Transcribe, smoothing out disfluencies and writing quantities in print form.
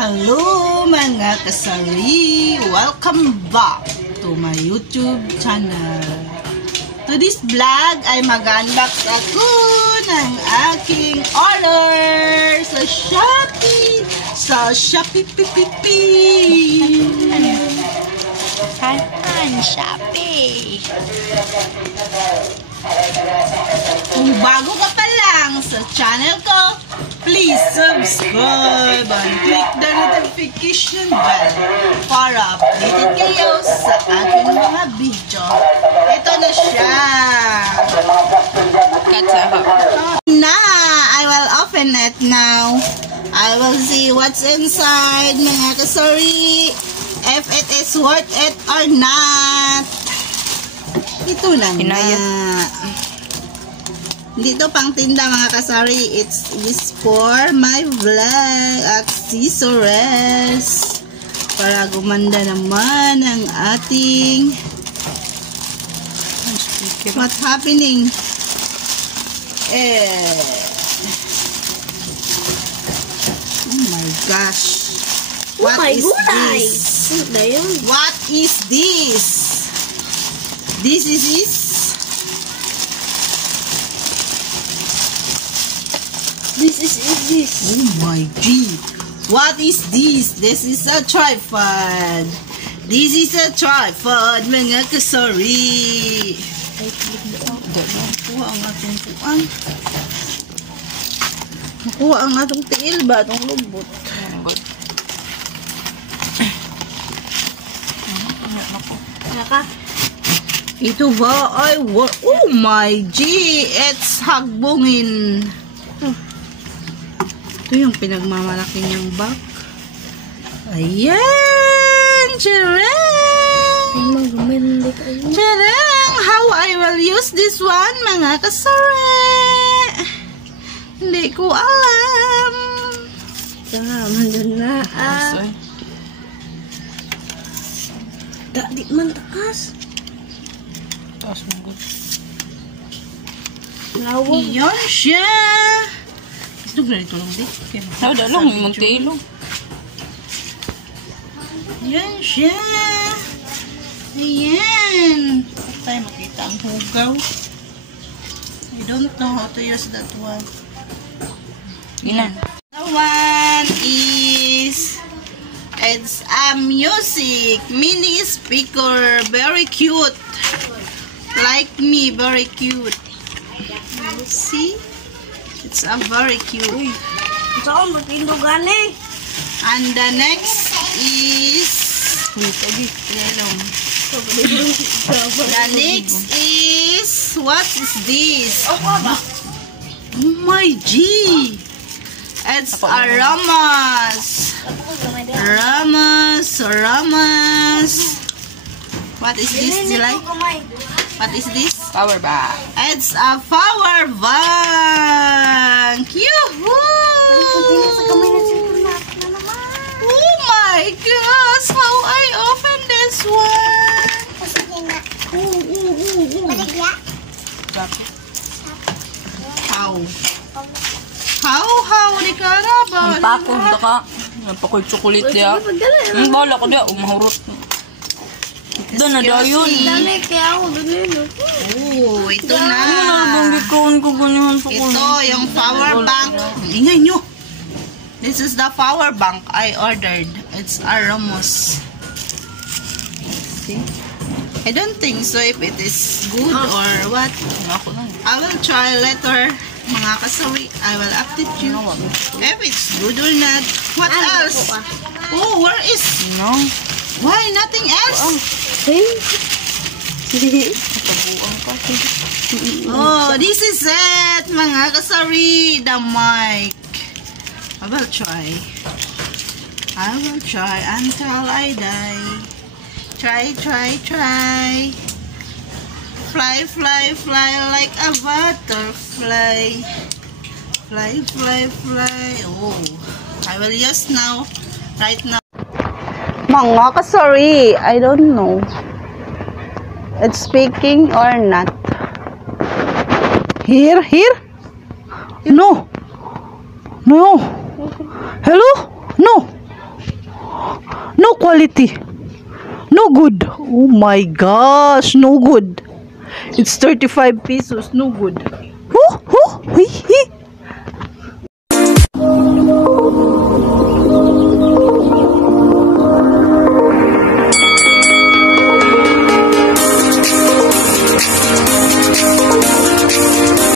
Hello mga kasari! Welcome back to my YouTube channel. To this vlog ay mag-unbox ako ng aking order sa Shopee. Sa Shopee Shopee. Kung bago ka pa lang sa channel ko, please subscribe and click the notification bell para updated kayo sa aking mga video. Ito na siya. Na, I will open it now. I will see what's inside mga kasari. If it is worth it or not. Ito na nga. Dito pang tinda mga kasari. It's for my vlog accessories. Para gumanda naman ang ating what's happening. Oh my gosh. What is this? What is this? This is this. Oh my G. What is this? This is a tripod. This is a tripod mga kasari. Nakuha ang atong puan. Nakuha ang atong tiil ba? Atong lubot. Ito ba ay oh my G. It's hagbungin. Ito yung pinagmamalaki niyang bag. Ayan! Charang! Charang! How I will use this one, mga kasari? Hindi ko alam. Mandun na. Di man taas. Taas mo. Iyon siya. Gusto ko na ito lang din. Nada lang, may montelo. Yan siya. Ayan. Tayo makita ang hugaw. I don't know how to use that one. Ina. The one is it's a music mini speaker. Very cute. Like me, very cute. See? It's a very cute. And the next is the next is what is this? Oh my G! It's Ramas. What is this, Jilay? What is this? Power bank. It's a power bank. Yoo-hoo! Oh my gosh! How I open this one? How? Di ka raban. Ang pakong ka. Napakoy chocolate dia. Ang bala ko dia. Umahurot. Doon na daw yun. Oh, ito na. Ito, yung power bank. Ingay nyo. This is the power bank I ordered. It's Ramos. See? I don't think so if it is good or what. I will try later. Mga kasari, I will update you. If it's good or not. What else? Oh, where is? No. Why? Nothing else? Oh, this is it, mga kasari. The mic. I will try until I die. Try. Fly like a butterfly. Fly. Oh, I will use now. Right now. Mga kasari, I don't know. It's speaking or not. Here? No. Hello? No. No quality. No good. Oh my gosh, no good. It's 35 pesos, no good. Oh, oh,